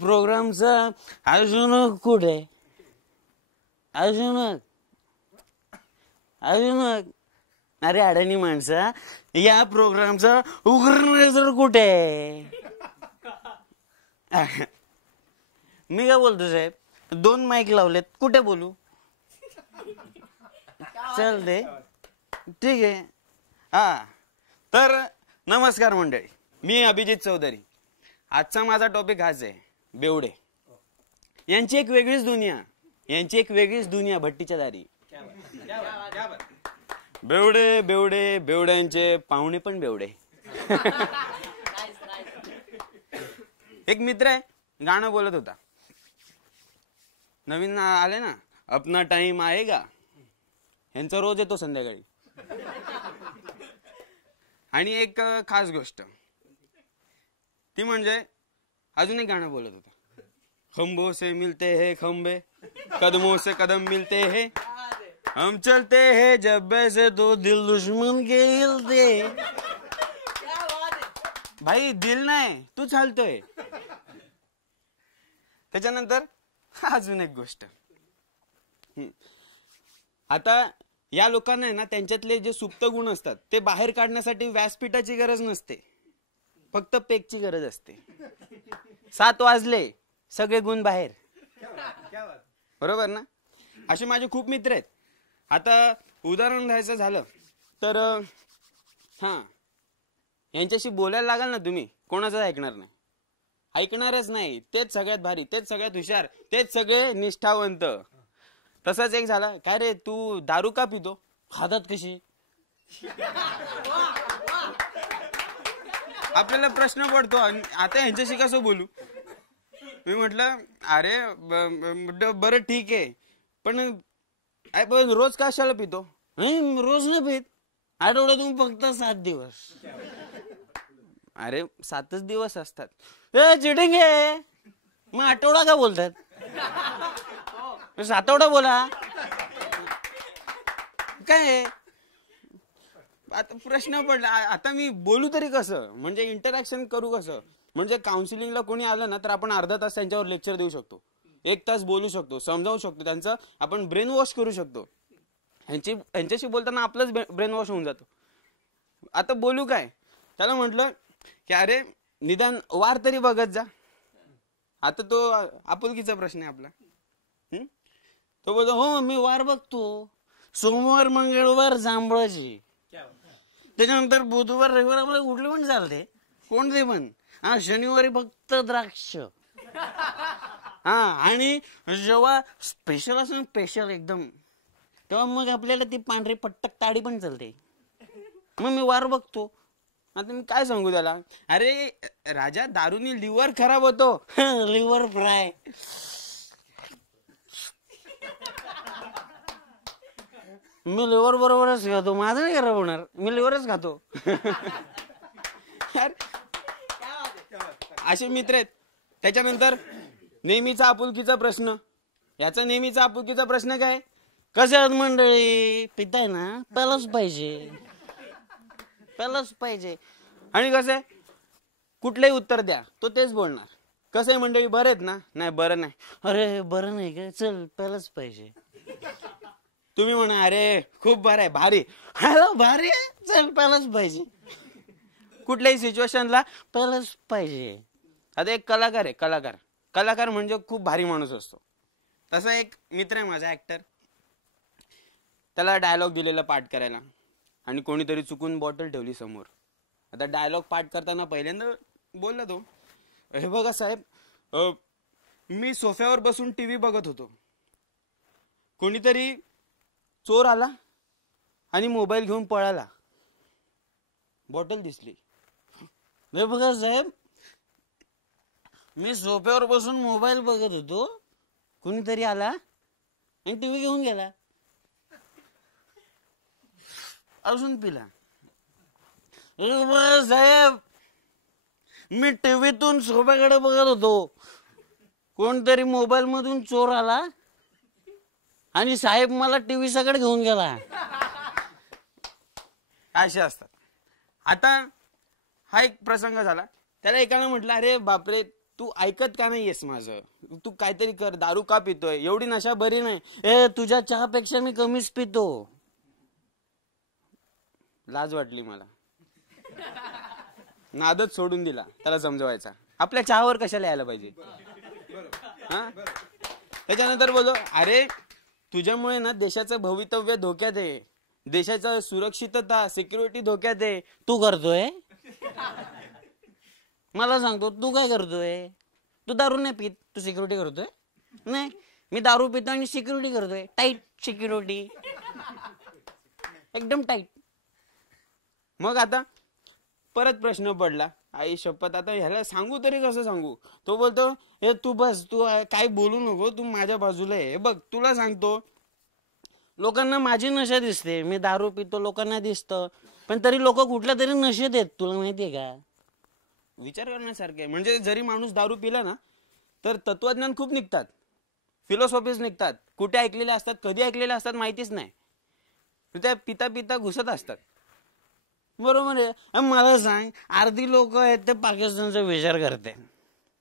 प्रोग्रामचा अजून कुठे अजून अरे अडाणी माणसा, या प्रोग्रामचा उघडण्याचं कुठे? मी काय बोलतो साहेब, 2 माईक लावलेत, कुठे बोलू? चालते, ठीक आहे. हा तर नमस्कार मंडळी, मी अभिजित चौधरी. आजचा माझा टॉपिक हाच आहे, बेवडे. यांची एक वेगळीच दुनिया भट्टीच्या दारी. बेवडे बेवडे बेवड्यांचे पाहुणे पण बेवडे. एक मित्र आहे, गाणं बोलत होता. नवीन आले ना, अपना टाइम आएगा, यांचा रोज येतो संध्याकाळी. आणि एक खास गोष्ट ती म्हणजे अजून एक गाणं बोलत होता. खंबों से मिलते हैं खंबे, कदमों से कदम मिलते हैं, हम चलते हैं जब से तो दिल दुश्मन के हिलते. भाई दिल नाही, तू चालतोय. त्याच्यानंतर अजून एक गोष्ट. आता या लोकांना आहे ना, त्यांच्यातले जे सुप्त गुण असतात ते बाहेर काढण्यासाठी व्यासपीठाची गरज नसते, फक्त पेकची गरज असते. 7 वाजले, सगळे गुण बाहेर. बरोबर ना? असे माझे खूप मित्र आहेत. आता उदाहरण द्यायचं झालं तर यांच्याशी बोलायला लागाल ना तुम्ही, कोणाचं ऐकणार नाही, ऐकणारच नाही. तेच सगळ्यात भारी, तेच सगळ्यात हुशार, तेच सगळे निष्ठावंत. तसंच एक झाला, काय रे तू दारू का पितो? खातात कशी? आपल्याला प्रश्न पडतो, आता यांच्याशी कसं बोलू? मी म्हटलं अरे बरं ठीक आहे, पण रोज कशाला पितो? रोज न पित, आठवड्यातून फक्त 7 दिवस. अरे 7च दिवस असतात. चिटिंग आहे, मग आठवडा का बोलतात? 7 बोला. काय आता प्रश्न पडला, आता मी बोलू तरी कसं? म्हणजे इंटरॅक्शन करू कसं? म्हणजे काउन्सिलिंगला कोणी आलं ना तर आपण अर्धा तास त्यांच्यावर लेक्चर देऊ शकतो, 1 तास बोलू शकतो, समजावू शकतो, त्यांचं आपण ब्रेन वॉश करू शकतो. यांच्याशी बोलताना आपलंच ब्रेन वॉश होऊन जातो. आता बोलू काय? त्याला म्हटलं की अरे निदान वार तरी बघत जा. आता तो आपुलकीचा प्रश्न आहे आपला. तो बोलतो हो मी वार बघतो, सोमवार मंगळवार जांभळाची, त्याच्यानंतर बुधवार रविवार आपल्याला कुठले पण चालते, कोणते पण. शनिवारी फक्त द्राक्ष. आणि जेव्हा स्पेशल असं स्पेशल एकदम, तेव्हा मग आपल्याला ती पांढरी पट्टक ताडी पण चालते. मग मी वार बघतो. आता मी काय सांगू त्याला? अरे राजा, दारूनी लिव्हर खराब होतो. Liver fry. मी लिव्हर बरोबरच खातो, माझं नाही खराब होणार, मी लिव्हरच खातो. असे मित्र आहेत. त्याच्यानंतर नेहमीचा आपुलकीचा प्रश्न. याचा नेहमीचा आपुलकीचा प्रश्न काय? कसे आहात मंडळी? पिताय ना? प्यायलाच पाहिजे. आणि कसं आहे, कुठलंही उत्तर द्या तो तेच बोलणार. कसं आहे मंडळी, बरं आहेत ना? नाही बरं नाही. अरे बरं नाही का? चल प्यायलाच पाहिजे. तुम्ही म्हणा अरे खूप बरं आहे, भारी. हॅलो भारी आहे, चल प्यायलाच पाहिजे. कुठल्याही सिच्युएशनला प्यायलाच पाहिजे. आता एक कलाकार आहे, कलाकार म्हणजे खूप भारी माणूस असतो. तसा एक मित्र आहे माझा, ऍक्टर. त्याला डायलॉग दिलेला पाठ करायला, आणि कोणीतरी चुकून बॉटल ठेवली समोर. आता डायलॉग पाठ करताना पहिल्यांदा बोलला तो, हे बघा साहेब, मी सोफ्यावर बसून टीव्ही बघत होतो, कोणीतरी चोर आला आणि मोबाईल घेऊन पळाला, बॉटल दिसली. हे बघा साहेब, मी सोफ्यावर बसून मोबाईल बघत होतो, कोणीतरी आला आणि टीव्ही घेऊन गेला. अजून पिला. साहेब मी टीव्हीतून सोफ्याकडे बघत होतो, कोणतरी मोबाईल मधून चोर आला आणि साहेब मला टीव्ही सगळं घेऊन गेला. असे असतात. आता हा एक प्रसंग झाला. त्याला एकानं म्हटलं अरे बापरे तू ऐकत का नाहीयेस माझं? तू काहीतरी कर, दारू का पितोय? एवढी नशा बरी नाही. ए तुझ्या चहापेक्षा मी कमीच पितो. लाज वाटली मला, नादच सोडून दिला त्याला समजवायचा. आपल्या चहावर कशाला यायला पाहिजे? हा, त्याच्यानंतर बोलो, अरे तुझ्यामुळे ना देशाचं भवितव्य धोक्यात आहे, देशाचा सुरक्षितता सिक्युरिटी धोक्यात आहे. तू करतोय? मला सांगतो तू काय करतोय? तू दारू नाही पित, तू सिक्युरिटी करतोय? नाही, मी दारू पितो आणि सिक्युरिटी करतोय. टाईट सिक्युरिटी, एकदम टाईट. मग आता परत प्रश्न पडला, आई शपथ आता ह्याला सांगू तरी कसं सांगू? तो बोलतो, हे तू बस, तू काय बोलू नको, तू माझ्या बाजूला आहे. बघ तुला सांगतो, लोकांना माझी नशा दिसते, मी दारू पितो लोकांना दिसतं, पण तरी लोक कुठल्या तरी नशेत आहेत. तुला माहितीये का? विचार करण्यासारखे. म्हणजे जरी माणूस दारू पिला ना तर तत्वज्ञान खूप निघतात, फिलॉसॉफीज निघतात. कुठे ऐकलेले असतात, कधी ऐकलेले असतात माहितीच नाही, त्या पिता पिता घुसत असतात. बरोबर आहे. मला सांग, अर्धी लोक आहेत ते पाकिस्तानचा विचार करते,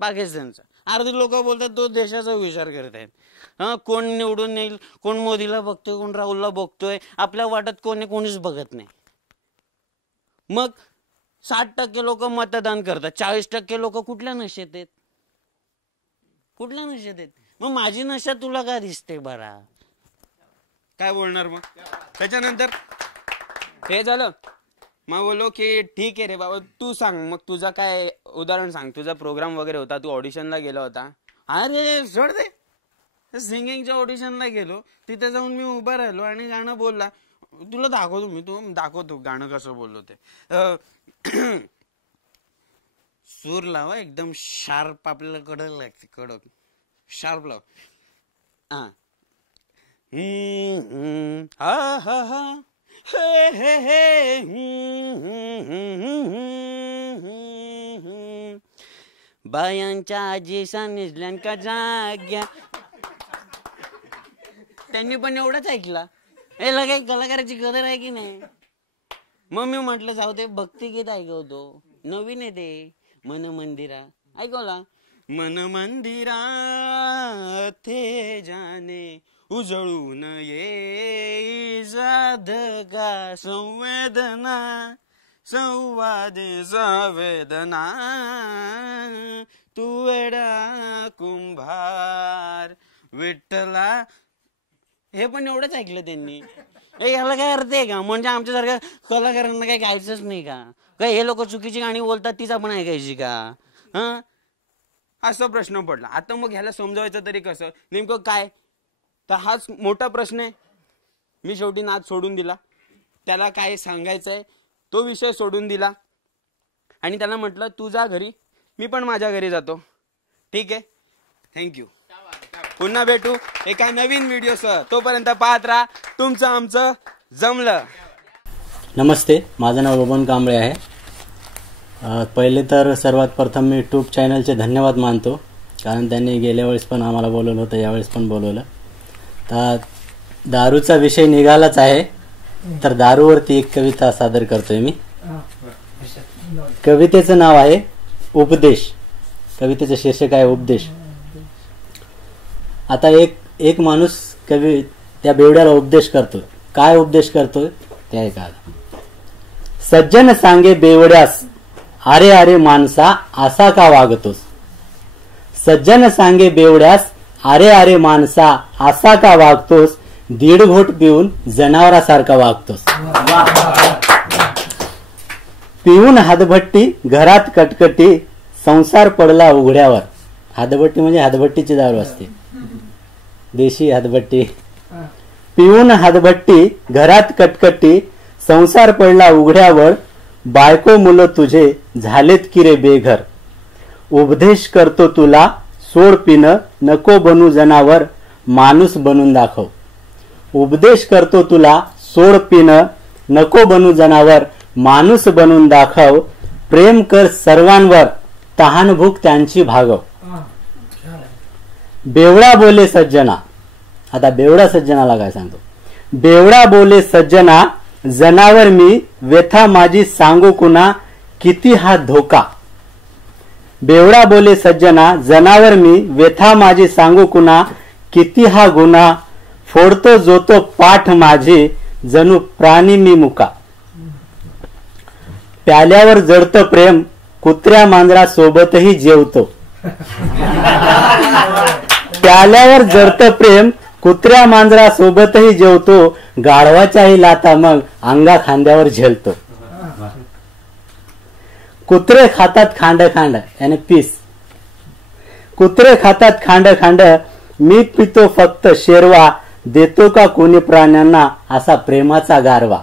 पाकिस्तानचा. अर्धी लोक बोलतात तो देशाचा विचार करतायत. कोण निवडून येईल, कोण मोदीला बघतोय, कोण राहुलला बघतोय, आपल्या वाटत कोणीच बघत नाही. मग 60% लोक मतदान करतात, 40% लोक कुठल्या नशेत आहेत? कुठल्या नशेत आहेत? मग माझी नशा तुला का दिसते बरा? काय बोलणार मग? त्याच्यानंतर हे झालं. मग बोलो की ठीक आहे रे बाबा, तू सांग मग तुझा काय उदाहरण सांग. तुझा प्रोग्राम वगैरे होता, तू ऑडिशनला गेला होता. अरे सोड दे, सिंगिंगच्या ऑडिशनला गेलो, तिथे जाऊन मी उभा राहिलो आणि गाणं बोलला. तुला दाखवतो मी, तू दाखवतो गाणं कसं बोललो ते. सूर लावा एकदम शार्प, आपल्याला कडक लागते, कडक शार्प लाव. हा हा हा हा हे हे हे बायांच्या आजीसा निजल्यांका जाग्या. त्यांनी पण एवढंच ऐकला. याला काही कलाकाराची कदर आहे की नाही? मग मी म्हटलं जाऊ दे, भक्तिगीत ऐकवतो, नवीन आहे ते. मन मंदिरा ऐकवला. मन मंदिरा थे जाने उजळून ये साधका संवेदना संवादे संवेदना तू वेडा कुंभार विठ्ठला. हे पण एवढंच ऐकलं त्यांनी. याला काय अर्थ आहे का? म्हणजे आमच्यासारख्या कलाकारांना काही गायचंच नाही का? काय हे लोक चुकीची गाणी बोलतात तीच आपण ऐकायची का? हा, असा प्रश्न पडला. आता मग ह्याला समजावायचं तरी कसं, नेमकं काय? तर हाच मोठा प्रश्न आहे. मी शेवटी नाच सोडून दिला, त्याला काय सांगायचंय तो विषय सोडून दिला आणि त्याला म्हटलं तू जा घरी, मी पण माझ्या घरी जातो. ठीक आहे, थँक्यू. पुन्हा भेटू एका नवीन व्हिडिओसह. तोपर्यंत पाहत राहा तुमचं आमचं जमलं. नमस्ते, माझं नाव बबन कांबळे आहे. पहिले तर सर्वात प्रथम मी यूट्यूब चॅनलचे धन्यवाद मानतो, कारण त्यांनी गेल्या वेळेस पण आम्हाला बोलवलं होतं, यावेळेस पण बोलवलं. तर दारूचा विषय निघालाच आहे, तर दारूवरती एक कविता सादर करतोय मी. कवितेचं नाव आहे उपदेश. कवितेचं शीर्षक आहे उपदेश. आता एक माणूस कवी त्या बेवड्याला उपदेश करतोय. काय उपदेश करतोय ते ऐका. सज्जन सांगे बेवड्यास, अरे अरे माणसा असा का वागतोस. सज्जन सांगे बेवड्यास, अरे अरे माणसा असा का वागतोस. दीड घोट पिऊन जनावरासारखा वागतोस. पिऊन हातभट्टी घरात कटकटी, संसार पडला उघड्यावर. हातभट्टी म्हणजे हातभट्टीची दारू असते, देशी हातभट्टी. पिऊन हातभट्टी घरात कटकटी, संसार पडला उघड्यावर. बायको मुलं तुझे झालेत की रे बेघर. उपदेश करतो तुला सोड पिणं, नको बनू जनावर, माणूस बनून दाखव. उपदेश करतो तुला सोड पिणं, नको बनू जनावर, माणूस बनून दाखव. प्रेम कर सर्वांवर, तहानभूक त्यांची भागव. बेवडा बोले सज्जना. आता बेवडा सज्जनाला काय सांगतो. बेवडा बोले सज्जना, जनावर मी, व्यथा माझी सांगू कुणा, किती हा धोका. बेवडा बोले सज्जना जनावर मी व्यथा माझी सांगू कुणा किती हा गुन्हा फोडतो जोतो पाठ माझी जणू प्राणी मी मुका प्याल्यावर जडतं प्रेम कुत्र्या मांजरा सोबतही जेवतो प्याल्यावर जडतं प्रेम कुत्र्या मांजरा सोबतही जेवतो गाढवाच्याही लाता मग अंगा खांद्यावर झेलतो कुत्रे खातात खांड खांड याने पीस कुत्रे खातात खांड खांड मी पितो फक्त शेरवा देतो का कोणी प्राण्यांना असा प्रेमाचा गारवा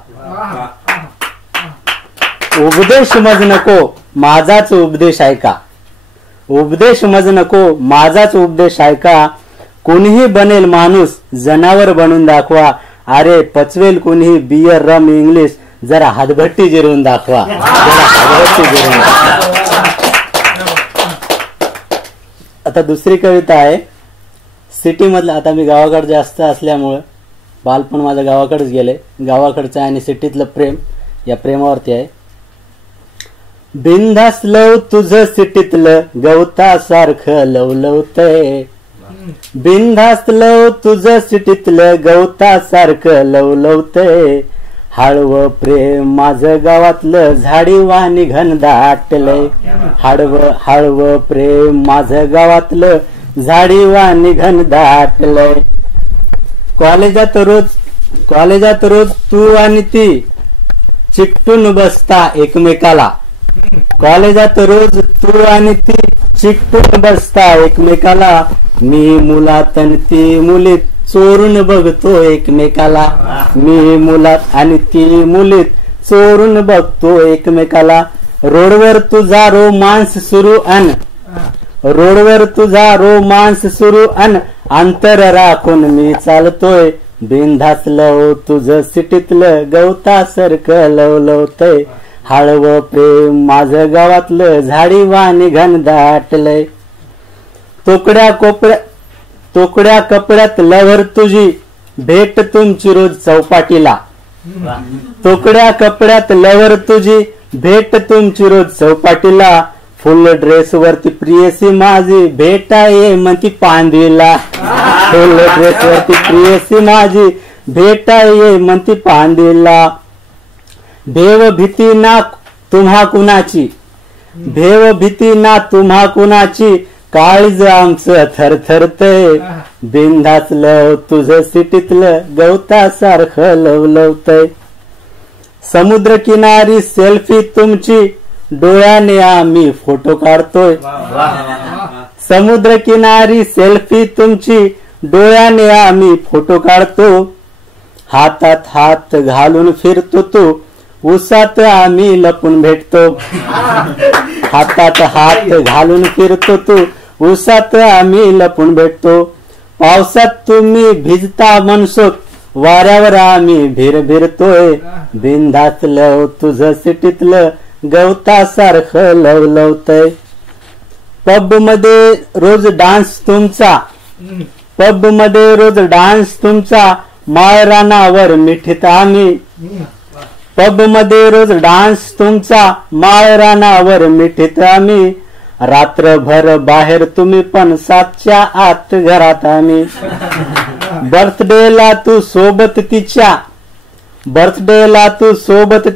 उपदेश मज नको माझाच उपदेश ऐका उपदेश मज नको माझाच उपदेश ऐका कोणीही बनेल माणूस जनावर बनून दाखवा अरे पचवेल कोणीही बियर रम इंग्लिश जरा हातभट्टी जिरवून दाखवा जरा हातभट्टी जिरवून दाखवा. आता दुसरी कविता आहे सिटी मधलं. आता मी गावाकडे जास्त असल्यामुळे बालपण माझं गावाकडेच गेले. गावाकडचं आणि सिटीतलं प्रेम या प्रेमावरती आहे. बिनधास्त लव तुझं सिटीतलं गवतासारखं लवलवतय बिनधास्त लव तुझं सिटीतलं गवतासारखं लवलवतय हळव प्रेम माझं गावातलं झाडीवाणी घन दाटलंय हळव प्रेम माझं गावातलं झाडीवाणी घन दाटलंय कॉलेजात रोज तू आणि ती चिकटून बसता एकमेकाला कॉलेजात रोज तू आणि ती चिकटून बसता एकमेकाला मी मुलात आणि ती मुलीत चोरून बघतो एकमेकाला मी मुलात आणि ती मुलीत चोरून बघतो एकमेकाला रोडवर तुझा रोमांस सुरू अन रोडवर तुझा रोमांस सुरू अन अंतर राखून मी चालतोय बिनधास्त लव तुझं सिटीतलं गवतासारखं लवलवतय हळव प्रेम माझं गावातलं झाडीवाणी घन दाटलंय तोकड्या कपड्यात लवर तुझी भेट तुमची रोज चौपाटीला तोकड्या कपड्यात लवर तुझी भेट तुमची रोज चौपाटीला फुल ड्रेस वरती प्रियसी माझी भेटा ये म्हणती पांदीला फुल ड्रेस वरती प्रियसी माझी भेटा ये म्हणती पांदीला भेव भीती ना तुम्हा कुणाची भेव भीती ना तुम्हा कुणाची काळीज आमचं थरथरतय बिनधास्त लव तुझं सिटीतलं गवतासारखं लवलवतय समुद्र किनारी सेल्फी तुमची डोळ्याने आम्ही फोटो काढतोय समुद्र किनारी सेल्फी तुमची डोळ्याने आम्ही फोटो काढतो हातात हात घालून फिरतो तू उसात आम्ही लपून भेटतो हातात हात घालून फिरतो तू उसात आम्ही लपून भेटतो पावसात तुम्ही भिजता मनसोक्त वाऱ्यावर आम्ही भिरतोय बिनधास्त लव तुझं सिटीतलं गवतासारखं लवलवतय पब मध्ये रोज डान्स तुमचा माळरानावर मिठीत आम्ही पब मध्ये रोज डान्स तुमचा माळरानावर मिठीत आम्ही रात्रभर बाहेर तुम्ही पण 7च्या आत घरात आम्ही बर्थडेला तू सोबत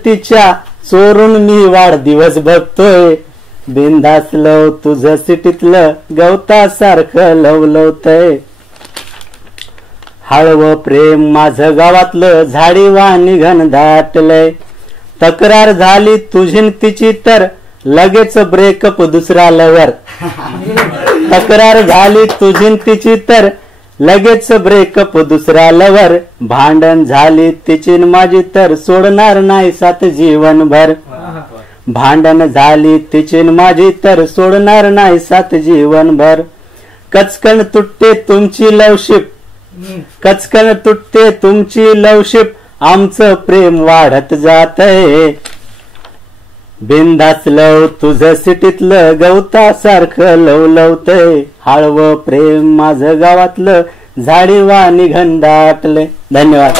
तिच्या चोरून मी वाढदिवस बघतोय बिनधास्त लव तुझं सिटीतलं गवतासारखं लवलवतय हळव प्रेम माझं गावातलं झाडीवाणी घन दाटलंय तक्रार झाली तुझी तिची तर लगेच ब्रेकअप दुसरा लवर तक्रार झाली तुझी तिची तर लगेच ब्रेकअप दुसरा लवर भांडण झाली तिची माझी तर सोडणार नाही साथ जीवनभर भांडण झाली तिची माझी तर सोडणार नाही साथ जीवनभर कचकन तुटते तुमची लवशिप आमचं प्रेम वाढत जातय बिनधास्त लव तुझं सिटीतलं गवतासारखं लवलवतय हळव प्रेम माझं गावातलं झाडीवाणी घन दाटलंय. धन्यवाद.